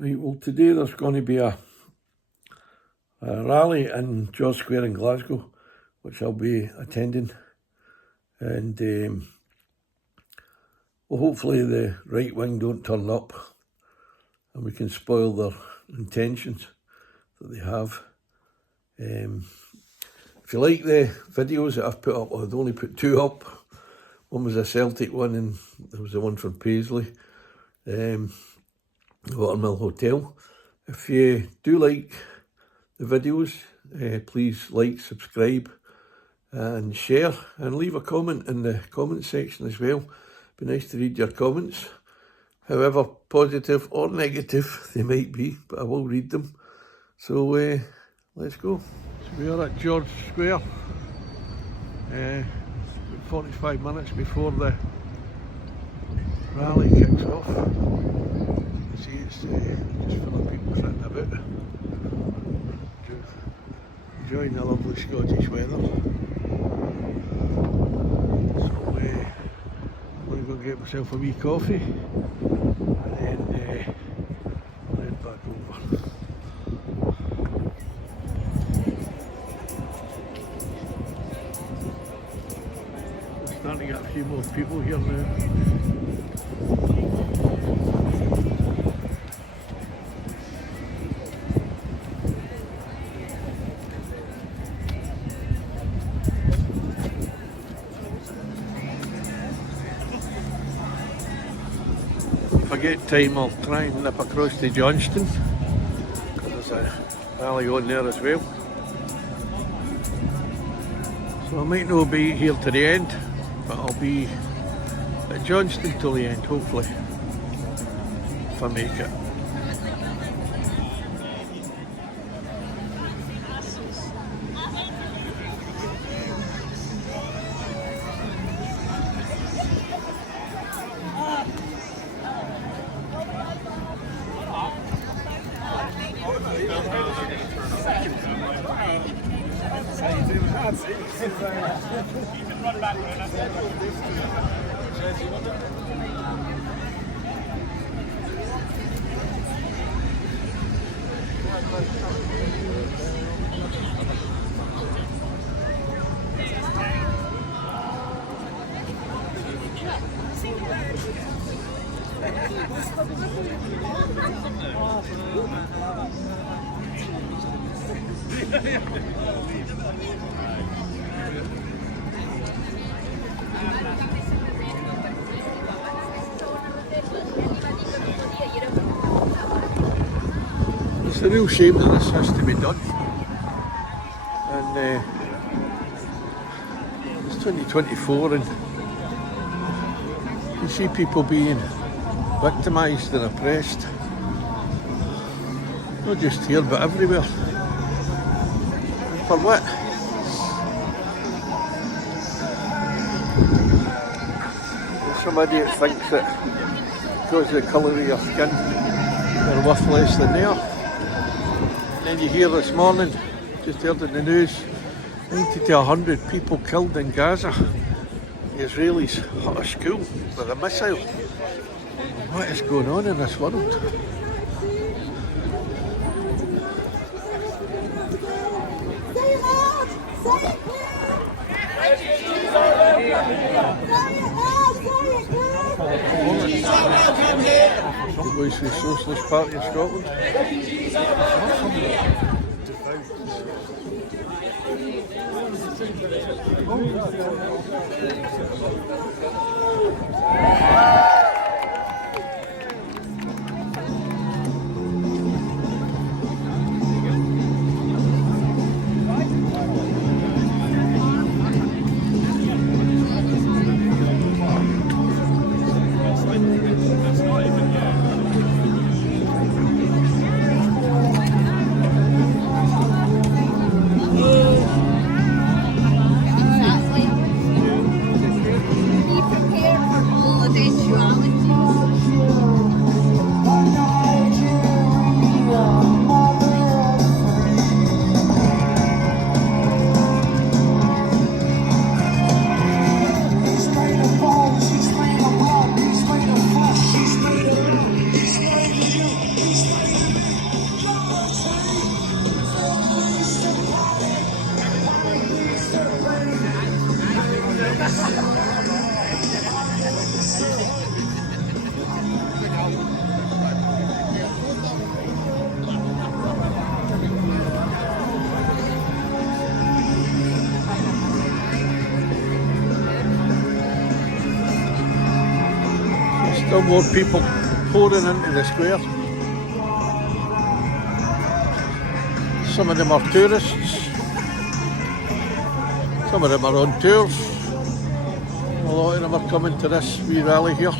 Right, well today there's going to be a rally in George Square in Glasgow, which I'll be attending, and well, hopefully the right wing don't turn up and we can spoil their intentions that they have. If you like the videos that I've put up, I've only put two up. One was a Celtic one and there was the one from Paisley, the Watermill Hotel. If you do like the videos, please like, subscribe and share, and leave a comment in the comment section as well. Be nice to read your comments, however positive or negative they might be, but I will read them. So let's go. So we are at George Square, 45 minutes before the rally kicks off. You see it's just full of people sitting about, enjoying the lovely Scottish weather. So I'm going to go get myself a wee coffee and then I'll head back over. Starting to get a few more people here now. If I get time, I'll try and nip across to Johnston, because there's a rally on there as well. So I might not be here to the end, but I'll be at Johnston till the end, hopefully, if I make it. It's a real shame that this has to be done, and it's 2024 and you see people being victimised and oppressed, not just here but everywhere. And for what? There's some idiot thinks that because of the colour of your skin you're worth less than they are. And then you hear this morning, just heard in the news, 90 to 100 people killed in Gaza. The Israelis hit a school with a missile. What is going on in this world? Some boys from the Socialist Party of Scotland. There's still more people pouring into the square. Some of them are tourists, some of them are on tours. A lot of them are coming to this wee rally here.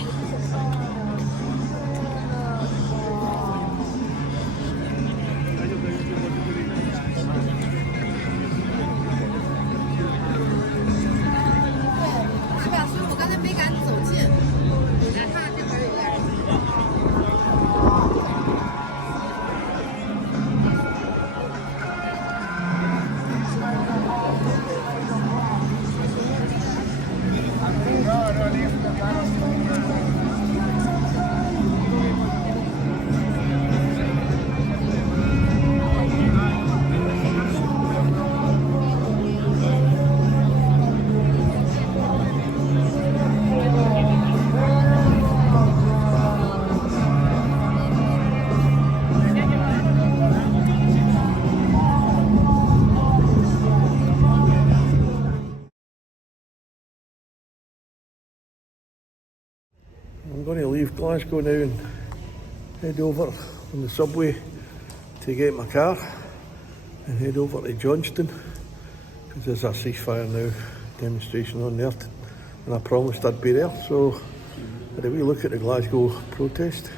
I'm going to leave Glasgow now and head over on the subway to get my car and head over to Johnston, because there's a ceasefire now demonstration on there, and I promised I'd be there, so I had a wee look at the Glasgow protest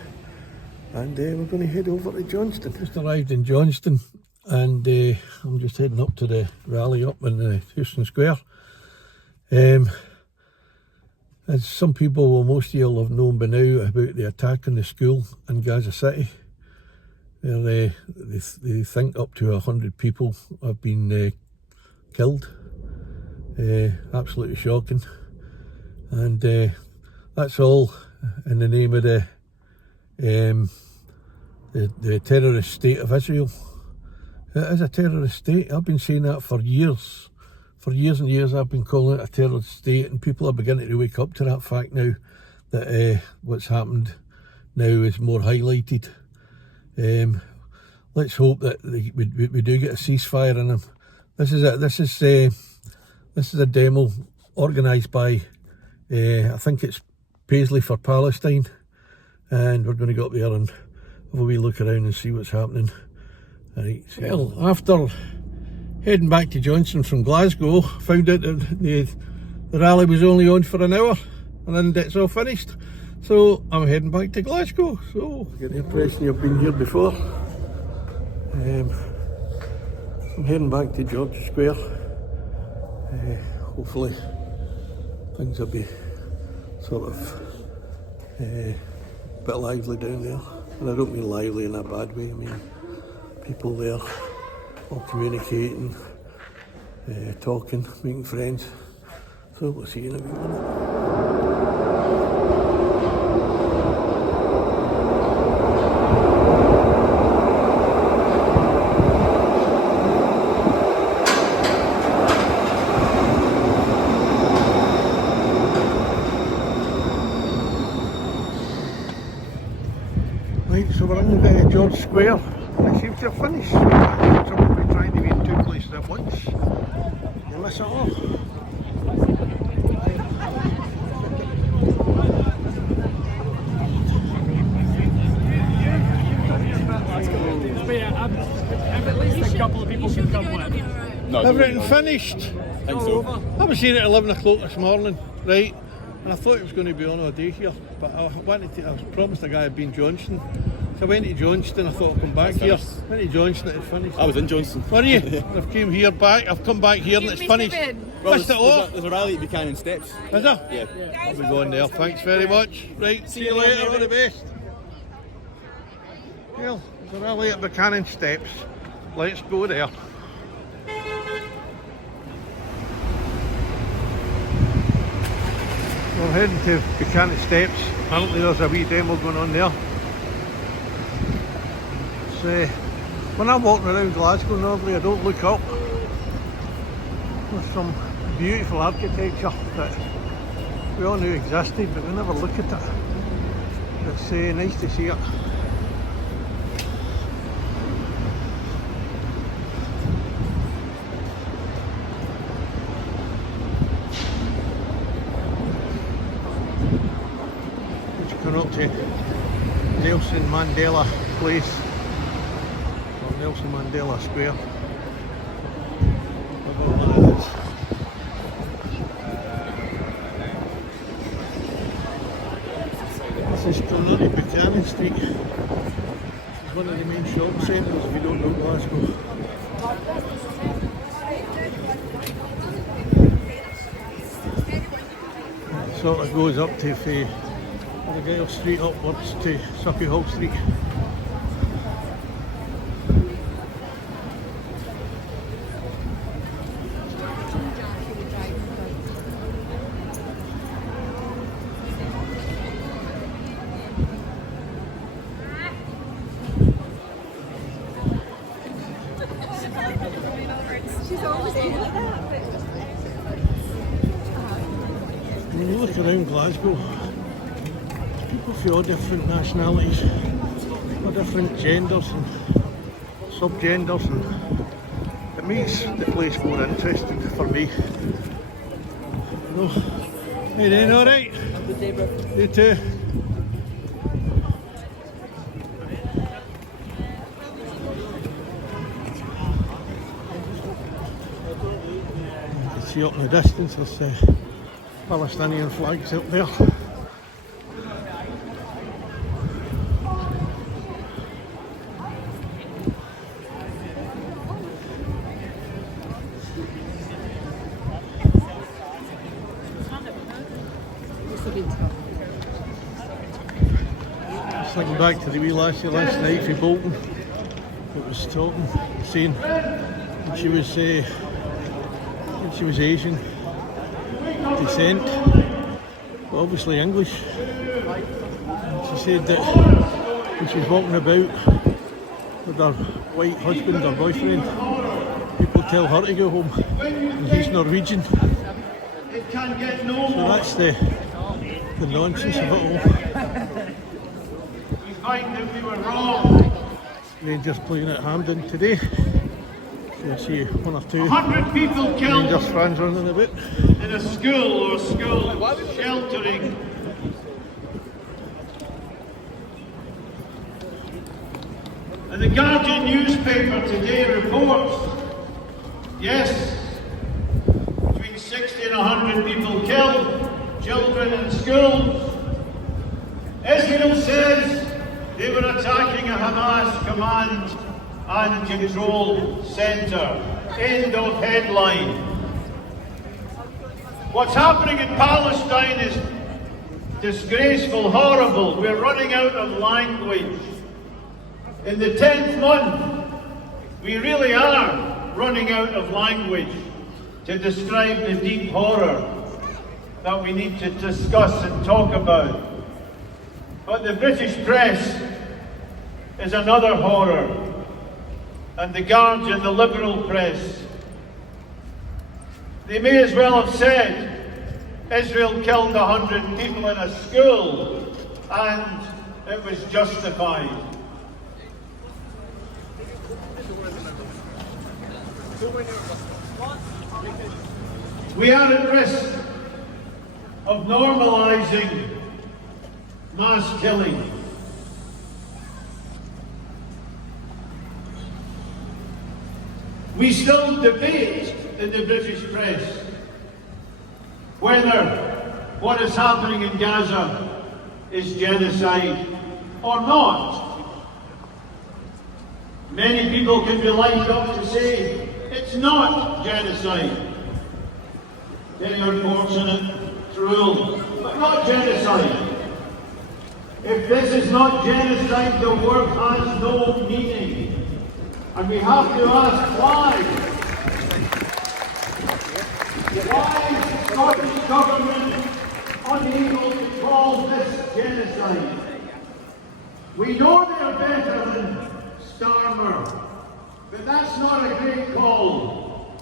and we're going to head over to Johnston. Just arrived in Johnston and I'm just heading up to the rally up in Houston Square. As some people, well, most of you will have known by now about the attack on the school in Gaza City. Where they think up to 100 people have been killed. Absolutely shocking. And that's all in the name of the terrorist state of Israel. It is a terrorist state. I've been saying that for years. For years and years I've been calling it a terrorist state, and people are beginning to wake up to that fact now, that what's happened now is more highlighted. Let's hope that we do get a ceasefire in them. This is a demo organised by I think it's Paisley for Palestine, and we're going to go up there and have a wee look around and see what's happening. Right, so well, after heading back to Johnston from Glasgow, found out that the rally was only on for an hour and then it's all finished. So I'm heading back to Glasgow. So I get the impression you've been here before. I'm heading back to George Square. Hopefully things will be sort of a bit lively down there. And I don't mean lively in a bad way, I mean people there all communicating, talking, making friends. So we'll see you in a wee minute. Right, so we're in George Square. It seems to have finished. Someone's been trying to be in two places at once. You miss it all. At least a couple of people can come with. No, everything finished. I think so. I was here at 11 o'clock this morning, right? And I thought it was going to be on all day here, but I was promised a guy I'd been in Johnston. So I went to Johnston, I thought I'd come back here. Went to Johnston, it's finished. I was in Johnston. Were you? I've came here back, I've come back here and it's finished. Well, Missed it all. there's a rally at Buchanan Steps. Is there? Yeah. I'll be going there, thanks very much. Right, see you later, all the best. Well, there's a rally at Buchanan Steps. Let's go there. We're heading to Buchanan Steps. Apparently there's a wee demo going on there. So, when I'm walking around Glasgow normally I don't look up. There's some beautiful architecture that We all knew existed, but we never look at it. It's nice to see it. Just going up to Nelson Mandela Place, or Nelson Mandela Square. This is Buchanan Street. It's one of the main shopping centres if you don't know Glasgow. It sort of goes up to Argyle Street upwards to Sucky Hall Street. She's always like that. When you look around Glasgow, people from all different nationalities, all different genders and subgenders, and it makes the place more interesting for me. Hey then, alright? Good day, bro. You too. See up in the distance, there's Palestinian flags up there. Just thinking back to the wee lassie last night from Bolton that was talking, saying when she was Asian descent, but obviously English. And she said that when she's walking about with her white husband or boyfriend, people tell her to go home, and he's Norwegian. So that's the nonsense of it all. We find that we were wrong. Rangers playing at Hampden today. You'll see one or two 100 people killed Rangers fans running a bit. in a school or school sheltering. And the Guardian newspaper today reports, yes, between 60 and 100 people killed, children in schools. Israel says they were attacking a Hamas command and control centre. End of headline. What's happening in Palestine is disgraceful, horrible. We're running out of language. In the 10th month, we really are running out of language to describe the deep horror that we need to discuss and talk about. But the British press is another horror. And the Guardian, the liberal press, they may as well have said Israel killed 100 people in a school and it was justified. We are at risk of normalising mass killing. We still debate in the British press whether what is happening in Gaza is genocide or not. Many people can be lined up to say it's not genocide. Getting unfortunate rule, but not genocide. If this is not genocide, the word has no meaning. And we have to ask why. Why is the Scottish government unable to call this genocide? We know they're better than Starmer, but that's not a great call.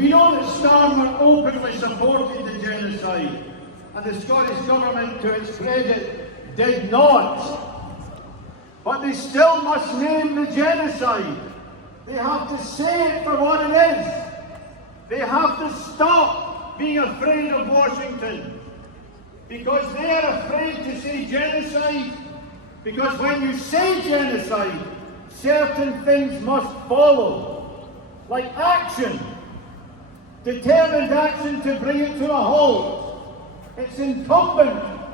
We know that Starmer openly supported the genocide, and the Scottish Government, to its credit, did not. But they still must name the genocide. They have to say it for what it is. They have to stop being afraid of Washington, because they are afraid to say genocide, because when you say genocide, certain things must follow, like action, determined action to bring it to a halt. It's incumbent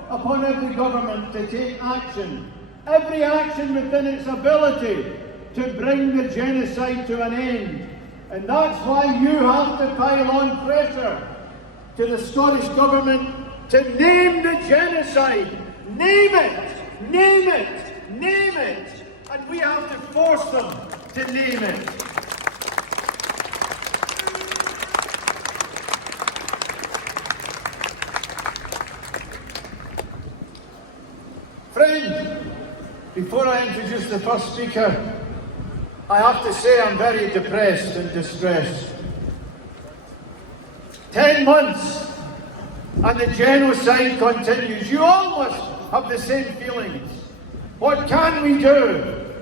upon every government to take action, every action within its ability to bring the genocide to an end. And that's why you have to pile on pressure to the Scottish Government to name the genocide. Name it! Name it! Name it! And we have to force them to name it. Friend, before I introduce the first speaker, I have to say I'm very depressed and distressed. 10 months and the genocide continues. You all must have the same feelings. What can we do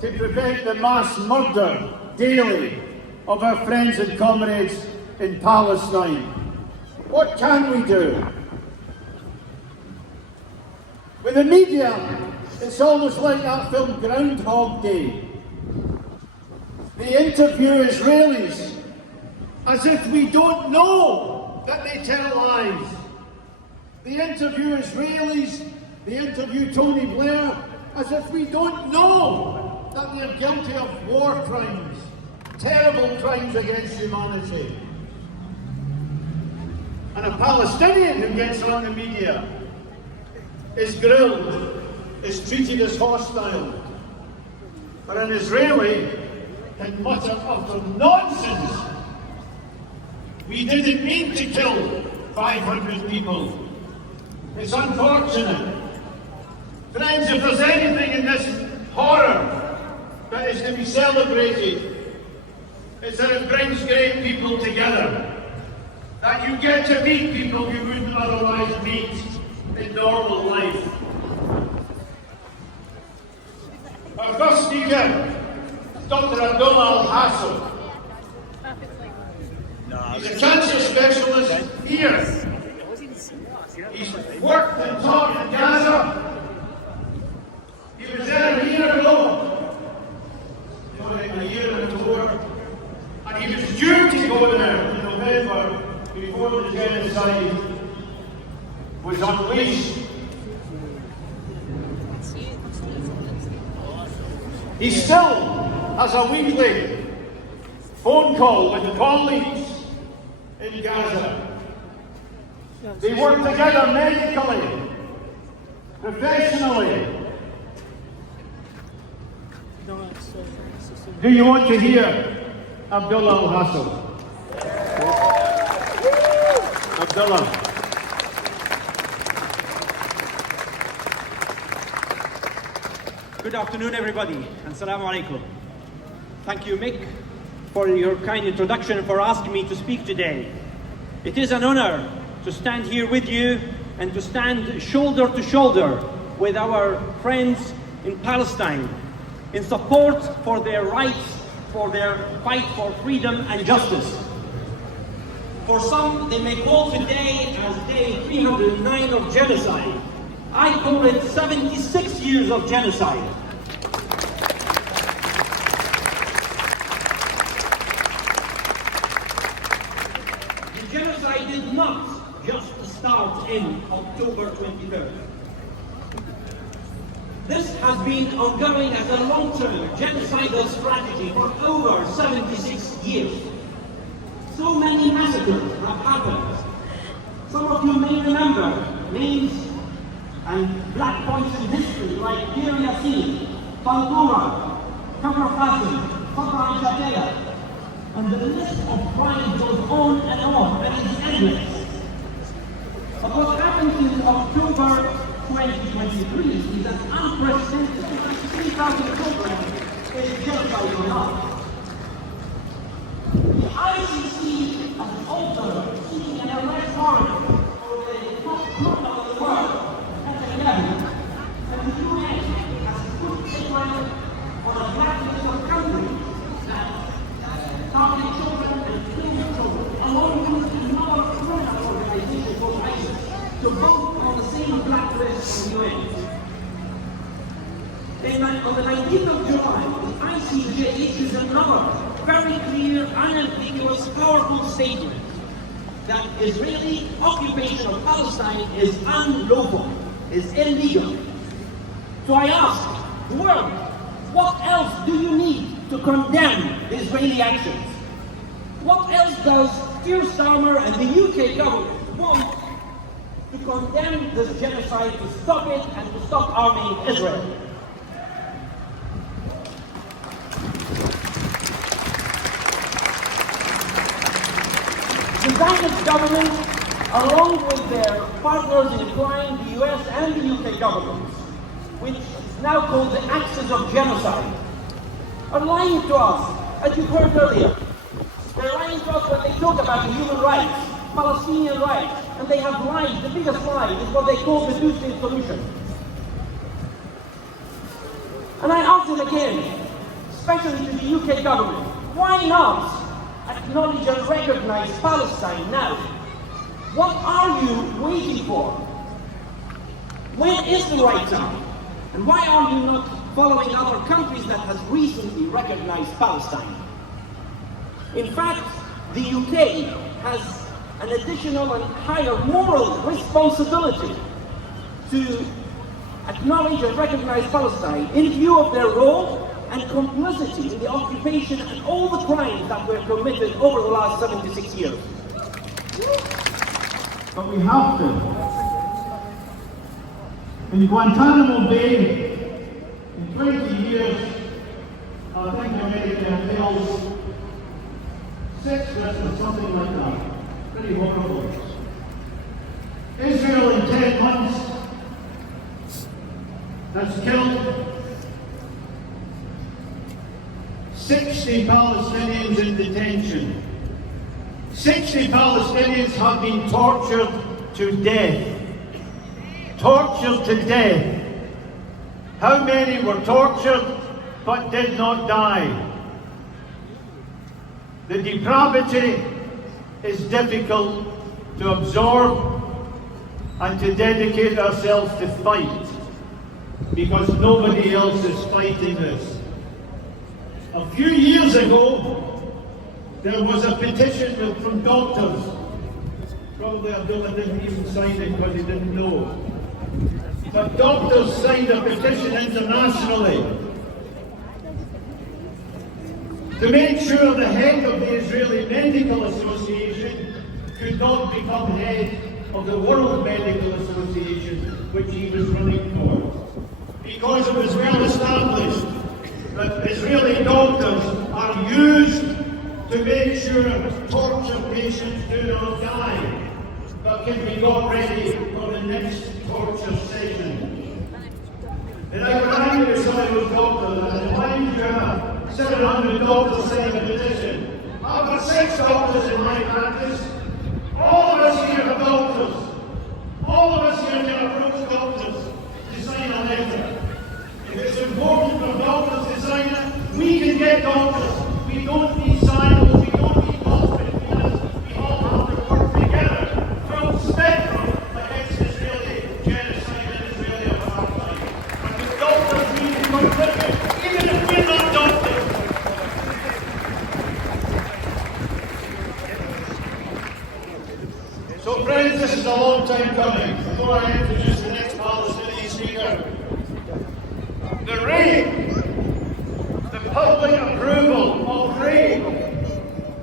to prevent the mass murder daily of our friends and comrades in Palestine? What can we do? With the media, it's almost like that film Groundhog Day. They interview Israelis as if we don't know that they tell lies. They interview Israelis, they interview Tony Blair as if we don't know that they're guilty of war crimes, terrible crimes against humanity. And a Palestinian who gets on the media is grilled, is treated as hostile. But an Israeli can mutter utter nonsense. We didn't mean to kill 500 people. It's unfortunate. Friends, if there's anything in this horror that is to be celebrated, it's that it brings great people together. That you get to meet people you wouldn't otherwise meet in normal life. Our first speaker, Dr. Abdullah Al-Hassel. He's a cancer specialist here. He's worked and taught in Gaza. He was there a year ago, a year before, and he was due to go there in November before the genocide was unleashed. He still has a weekly phone call with colleagues in Gaza. They work together medically, professionally. Do you want to hear Abdullah Al-Hassel? Abdullah. Good afternoon, everybody, and Assalamu alaikum. Thank you, Mick, for your kind introduction and for asking me to speak today. It is an honor to stand here with you and to stand shoulder to shoulder with our friends in Palestine in support for their rights, for their fight for freedom and justice. For some, they may call today as day 309 of genocide. I call it 76 years of genocide. The genocide did not just start in October 23rd. This has been ongoing as a long-term genocidal strategy for over 76 years. So many massacres have happened. Some of you may remember names and black points in history like Deir Yassin, Bandura, Kafr Qasim, Fatah al-Shatila, and the list of crimes goes on, and it's endless. But what happened in October 2023 is an unprecedented 3,000 children is genocide or not. The ICC And on the 19th of July, the ICJ issues another very clear, unambiguous, powerful statement that Israeli occupation of Palestine is unlawful, is illegal. So I ask the world, what else do you need to condemn the Israeli actions? What else does Keir Starmer and the UK government want to condemn this genocide, to stop it, and to stop arming Israel? The Zionist government, along with their partners in crime, the US and the UK governments, which is now called the Axis of Genocide, are lying to us, as you heard earlier. They're lying to us when they talk about the human rights, Palestinian rights, and they have lied. The biggest lie is what they call the two-state solution. And I ask them again, especially to the UK government, why not acknowledge and recognize Palestine now? What are you waiting for? When is the right time? And why are you not following other countries that has recently recognized Palestine? In fact, the UK has an additional and higher moral responsibility to acknowledge and recognize Palestine in view of their role and complicity in the occupation and all the crimes that were committed over the last 76 years. But we have to. In Guantanamo Bay, in 20 years, I think America held 6 or something like that. Pretty horrible. Israel in 10 months has killed 60 Palestinians in detention. 60 Palestinians have been tortured to death. Tortured to death. How many were tortured but did not die? The depravity is difficult to absorb and to dedicate ourselves to fight, because nobody else is fighting this. A few years ago, there was a petition from doctors. Probably Abdullah didn't even sign it because he didn't know. But doctors signed a petition internationally to make sure the head of the Israeli Medical Association could not become head of the World Medical Association, which he was running for. Because it was well established that Israeli doctors are used to make sure torture patients do not die, but can be got ready for the next torture session. And I would argue with some of those doctors, and mind you, 700 doctors signing a petition. I've got 6 doctors in my practice. All of us here are doctors. All of us here can approach doctors to sign a letter. If it's important for doctors to sign it, we can get doctors. We don't need silos, we don't need hospitals. We all have to work together. Full spectrum against Israeli genocide and Israeli apartheid. And the doctors need to contribute, even if we're not doctors. So friends, this is a long time coming. Before I introduce the next Palestinian speaker, the rape, the public approval of rape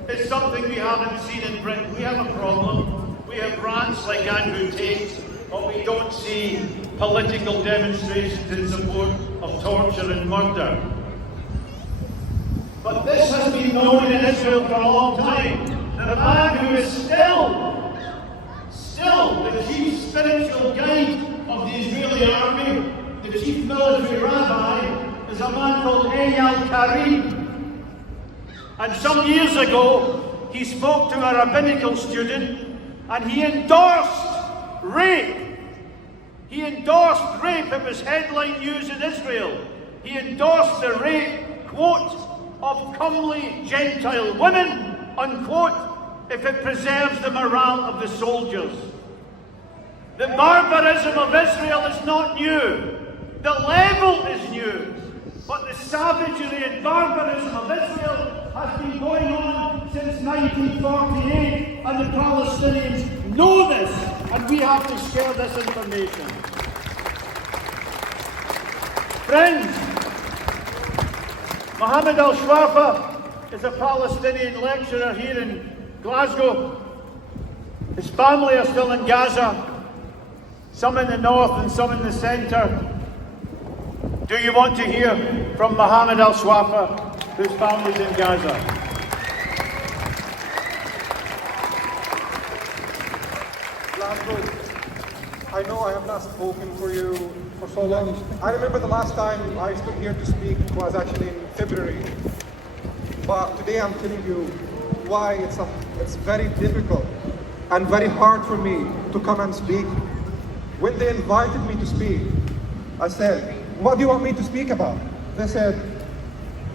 is something we haven't seen in Britain. We have a problem. We have rants like Andrew Tate, but we don't see political demonstrations in support of torture and murder. But this has been known in Israel for a long time. The man who is still the chief spiritual guide of the Israeli army, the chief military rabbi, is a man called Eyal Karim. And some years ago, he spoke to a rabbinical student and he endorsed rape. He endorsed rape. It was headline news in Israel. He endorsed the rape, quote, of comely Gentile women, unquote, if it preserves the morale of the soldiers. The barbarism of Israel is not new. The level is new. But the savagery and barbarism of Israel has been going on since 1948, and the Palestinians know this, and we have to share this information. Friends, Mohammed Al-Shwafa is a Palestinian lecturer here in Glasgow. His family are still in Gaza, some in the north and some in the centre. Do you want to hear from Mohammed Al-Shwafa, whose family's in Gaza? Glasgow, I know I have not spoken for you for so long. I remember the last time I stood here to speak was actually in February. But today I'm telling you why it's very difficult and very hard for me to come and speak. When they invited me to speak, I said, what do you want me to speak about? They said,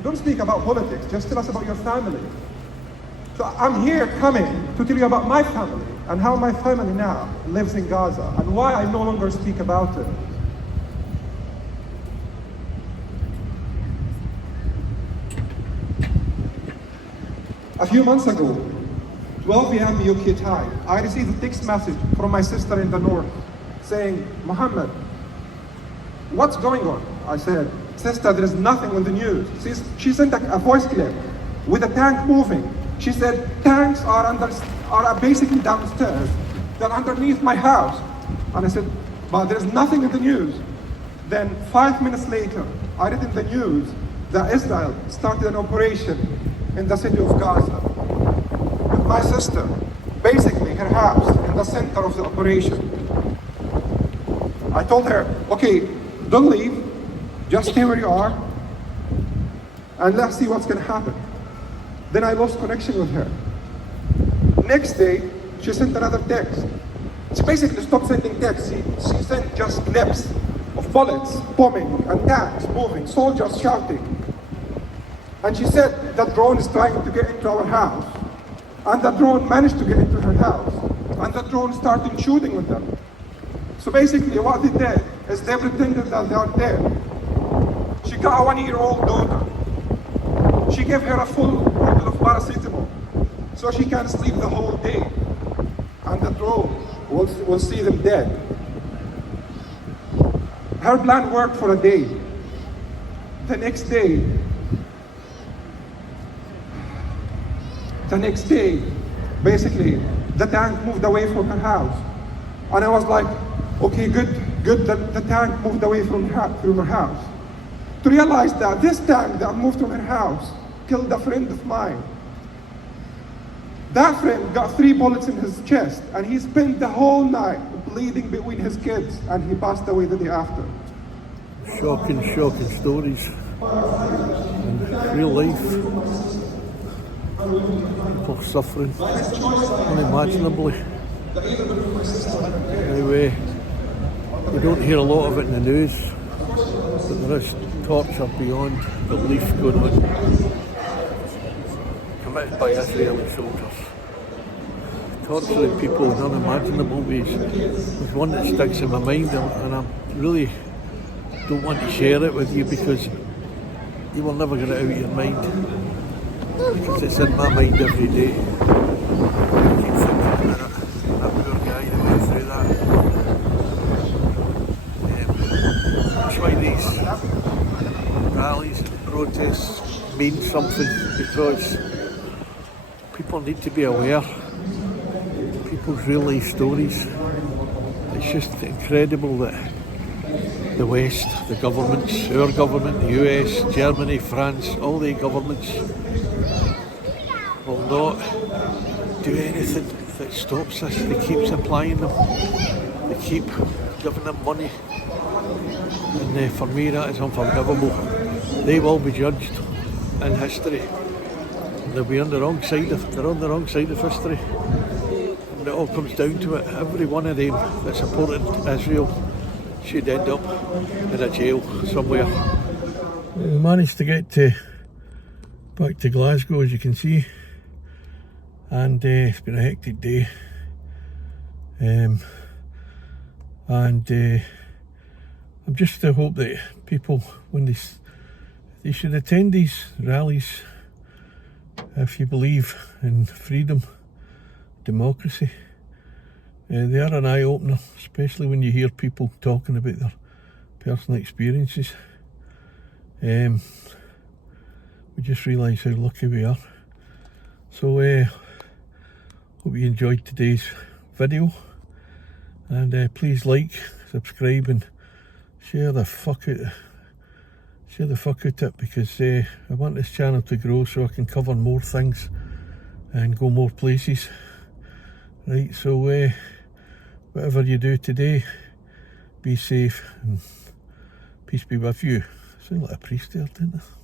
don't speak about politics, just tell us about your family. So I'm here coming to tell you about my family and how my family now lives in Gaza and why I no longer speak about it. A few months ago, 12 p.m. UK time, I received a text message from my sister in the north saying, Mohammed, what's going on? I said, sister, there is nothing on the news. She sent a voice clip with a tank moving. She said, tanks are basically downstairs. They're underneath my house. And I said, but there's nothing in the news. Then 5 minutes later, I read in the news that Israel started an operation in the city of Gaza with my sister, basically her house in the center of the operation. I told her, okay, don't leave, just stay where you are, and let's see what's gonna happen. Then I lost connection with her. Next day, she sent another text. She basically stopped sending texts. She sent just clips of bullets bombing and tanks moving, soldiers shouting. And she said that drone is trying to get into our house. And the drone managed to get into her house. And the drone started shooting with them. So basically what they did is they pretended that they are dead. She got a 1-year-old daughter. She gave her a full bottle of paracetamol so she can sleep the whole day. And the drone will see them dead. Her plan worked for a day. The next day, basically, the tank moved away from her house. And I was like, okay, good that the tank moved away from her house. To realize that this tank that moved from her house killed a friend of mine. That friend got 3 bullets in his chest, and he spent the whole night bleeding between his kids, and he passed away the day after. Shocking stories. In real life. People suffering unimaginably. Anyway, we don't hear a lot of it in the news, but there is torture beyond belief going on, committed by Israeli soldiers. Torturing people in unimaginable ways. There's one that sticks in my mind, and I really don't want to share it with you because you will never get it out of your mind. Because it's in my mind every day. I keep thinking about that poor guy that went through that. That's why these rallies and protests mean something, because people need to be aware. People's real life stories. It's just incredible that the West, the governments, our government, the US, Germany, France, all the governments will not do anything that stops this. They keep supplying them, they keep giving them money, and for me that is unforgivable. They will be judged in history, and they'll be on the wrong side of history. When it all comes down to it, every one of them that supported Israel should end up in a jail somewhere. We managed to get back to Glasgow, as you can see, and it's been a hectic day, and I'm just to hope that people, when they you should attend these rallies if you believe in freedom, democracy. They are an eye-opener, especially when you hear people talking about their personal experiences. We just realise how lucky we are. So hope you enjoyed today's video, and please like, subscribe and share the fuck out it, because I want this channel to grow so I can cover more things and go more places. Right, so whatever you do today, be safe and peace be with you. Sound like a priest there, didn't I?